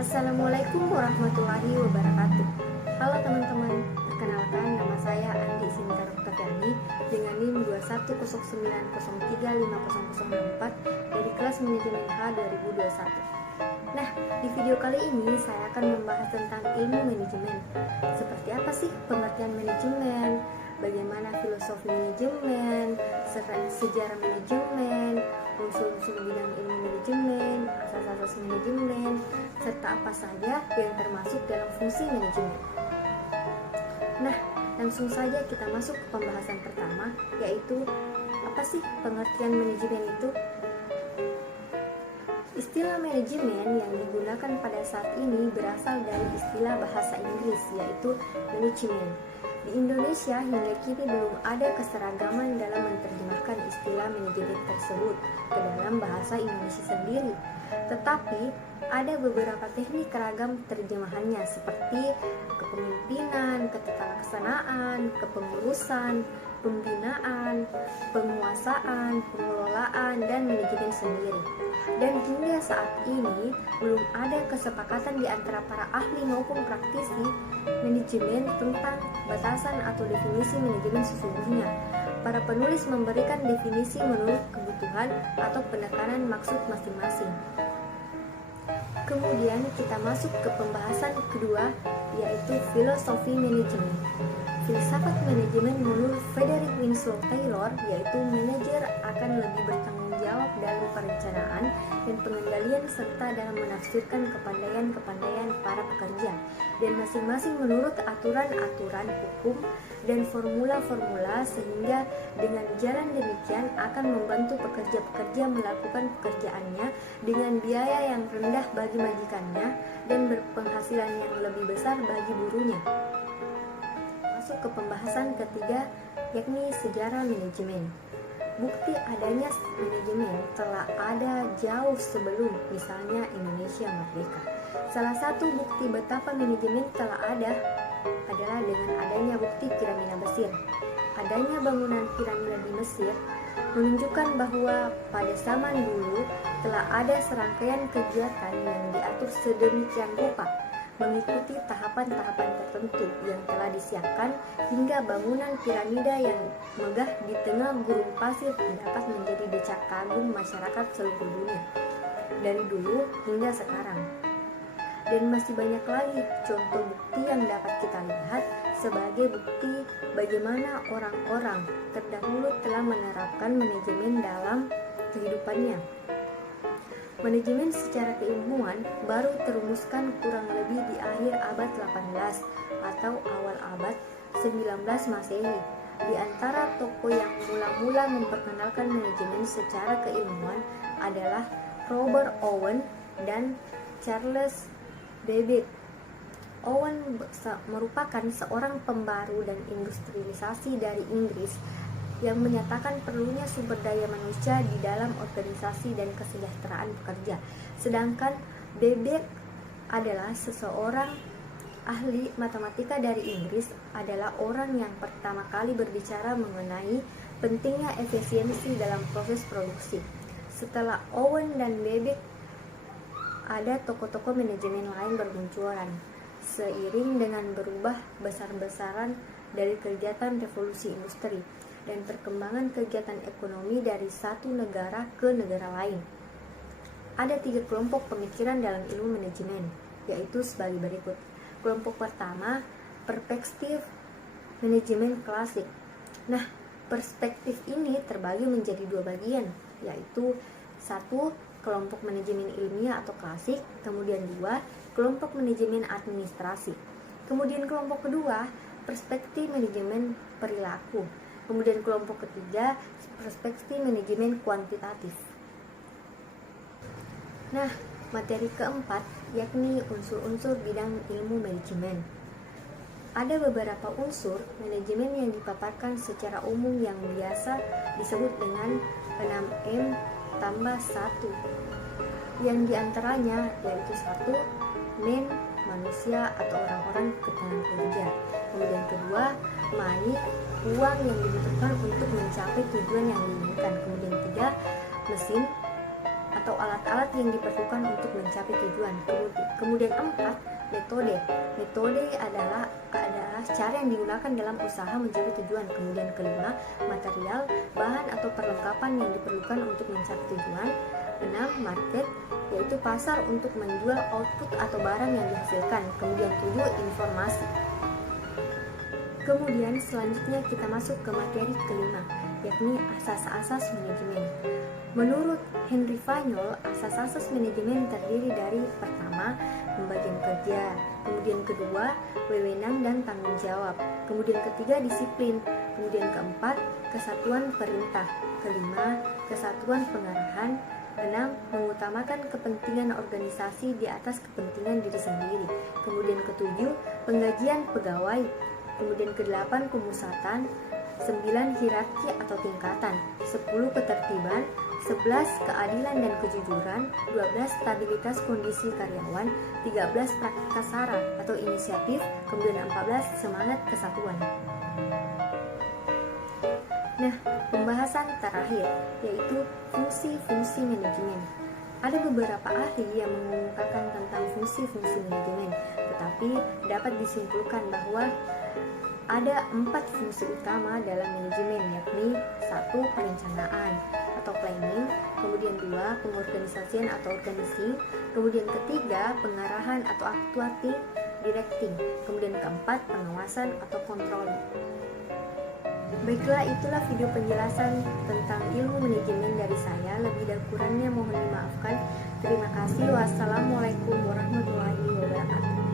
Assalamualaikum warahmatullahi wabarakatuh. Halo teman-teman, perkenalkan nama saya Andi Sinta Oktaviani dengan NIM 21090350064 dari kelas manajemen H 2021. Nah, di video kali ini saya akan membahas tentang ilmu manajemen. Seperti apa sih pengertian manajemen, bagaimana filosofi manajemen, sejarah manajemen, unsur-unsur bidang ilmu manajemen, asas-asas manajemen, serta apa saja yang termasuk dalam fungsi manajemen. Nah, langsung saja kita masuk ke pembahasan pertama, yaitu apa sih pengertian manajemen itu? Istilah manajemen yang digunakan pada saat ini berasal dari istilah bahasa Inggris, yaitu management. Di Indonesia hingga kini belum ada keseragaman dalam menerjemahkan istilah manajemen tersebut ke dalam bahasa Indonesia sendiri. Tetapi ada beberapa teknik ragam terjemahannya seperti kepemimpinan, ketetalaksanaan, kepengurusan, pembinaan, penguasaan, pengelolaan, dan manajemen sendiri. Dan hingga saat ini belum ada kesepakatan di antara para ahli maupun praktisi manajemen tentang batasan atau definisi manajemen sesungguhnya. Para penulis memberikan definisi menurut kebutuhan atau penekanan maksud masing-masing. Kemudian kita masuk ke pembahasan kedua, yaitu filosofi manajemen. Filsafat manajemen menurut Frederick Winslow Taylor, yaitu manajer akan lebih bertanggung jawab dalam perencanaan dan pengendalian serta dalam menafsirkan kepandaian-kepandaian para pekerja, dan masing-masing menurut aturan-aturan hukum dan formula-formula, sehingga dengan jalan demikian akan membantu pekerja-pekerja melakukan pekerjaannya dengan biaya yang rendah bagi majikannya dan berpenghasilan yang lebih besar bagi burunya. Masuk ke pembahasan ketiga, yakni sejarah manajemen. Bukti adanya manajemen telah ada jauh sebelum misalnya Indonesia merdeka. Salah satu bukti betapa manajemen telah ada adalah dengan adanya bukti piramida Mesir. Adanya bangunan piramida di Mesir menunjukkan bahwa pada zaman dulu telah ada serangkaian kegiatan yang diatur sedemikian rupa, mengikuti tahapan-tahapan tertentu yang telah disiapkan hingga bangunan piramida yang megah di tengah gurun pasir dapat menjadi decak kagum masyarakat seluruh dunia dari dulu hingga sekarang. Dan masih banyak lagi contoh bukti yang dapat kita lihat sebagai bukti bagaimana orang-orang terdahulu telah menerapkan manajemen dalam kehidupannya. Manajemen secara keilmuan baru terumuskan kurang lebih di akhir abad 18 atau awal abad 19 Masehi. Di antara tokoh yang mula-mula memperkenalkan manajemen secara keilmuan adalah Robert Owen dan Charles Babbage. Owen merupakan seorang pembaru dan industrialisasi dari Inggris yang menyatakan perlunya sumber daya manusia di dalam organisasi dan kesejahteraan pekerja. Sedangkan Babbage adalah seseorang ahli matematika dari Inggris, adalah orang yang pertama kali berbicara mengenai pentingnya efisiensi dalam proses produksi. Setelah Owen dan Babbage, ada tokoh-tokoh manajemen lain bermunculan seiring dengan berubah besar-besaran dari kegiatan revolusi industri dan perkembangan kegiatan ekonomi dari satu negara ke negara lain. Ada 3 kelompok pemikiran dalam ilmu manajemen, yaitu sebagai berikut. Kelompok pertama, perspektif manajemen klasik. Nah, perspektif ini terbagi menjadi 2 bagian, yaitu 1. Kelompok manajemen ilmiah atau klasik, kemudian 2. Kelompok manajemen administrasi. Kemudian kelompok kedua, perspektif manajemen perilaku. Kemudian kelompok ketiga, perspektif manajemen kuantitatif. Nah, materi keempat yakni unsur-unsur bidang ilmu manajemen. Ada beberapa unsur manajemen yang dipaparkan secara umum yang biasa disebut dengan 6M tambah 1, yang diantaranya yaitu 1. Manusia atau orang-orang ketenaga kerja. Kemudian kedua, money, uang yang dibutuhkan untuk mencapai tujuan yang diinginkan. Kemudian 3, mesin atau alat-alat yang diperlukan untuk mencapai tujuan. Kemudian 4, metode. Metode adalah cara yang digunakan dalam usaha mencari tujuan. Kemudian kelima, material, bahan atau perlengkapan yang diperlukan untuk mencapai tujuan. 6, market, yaitu pasar untuk menjual output atau barang yang dihasilkan. Kemudian 7, informasi. Kemudian selanjutnya kita masuk ke materi kelima, yakni asas-asas manajemen. Menurut Henry Fayol, asas-asas manajemen terdiri dari pertama, pembagian kerja, kemudian kedua, wewenang dan tanggung jawab, kemudian ketiga, disiplin, kemudian keempat, kesatuan perintah, kelima, kesatuan pengarahan, 6, mengutamakan kepentingan organisasi di atas kepentingan diri sendiri, kemudian ketujuh, penggajian pegawai, kemudian ke-8, pemusatan, 9, hierarki atau tingkatan, 10, ketertiban, 11, keadilan dan kejujuran, 12, stabilitas kondisi karyawan, 13, prakasara atau inisiatif, kemudian 14, semangat kesatuan. Nah, pembahasan terakhir yaitu fungsi-fungsi manajemen. Ada beberapa ahli yang mengungkapkan tentang fungsi-fungsi manajemen, tetapi dapat disimpulkan bahwa ada 4 fungsi utama dalam manajemen, yakni 1, perencanaan atau planning, kemudian 2, pengorganisasian atau organisasi, kemudian ketiga, pengarahan atau actuating, directing, kemudian keempat, pengawasan atau controlling. Baiklah, itulah video penjelasan tentang ilmu manajemen dari saya. Lebih dan kurangnya mohon dimaafkan. Terima kasih. Wassalamualaikum warahmatullahi wabarakatuh.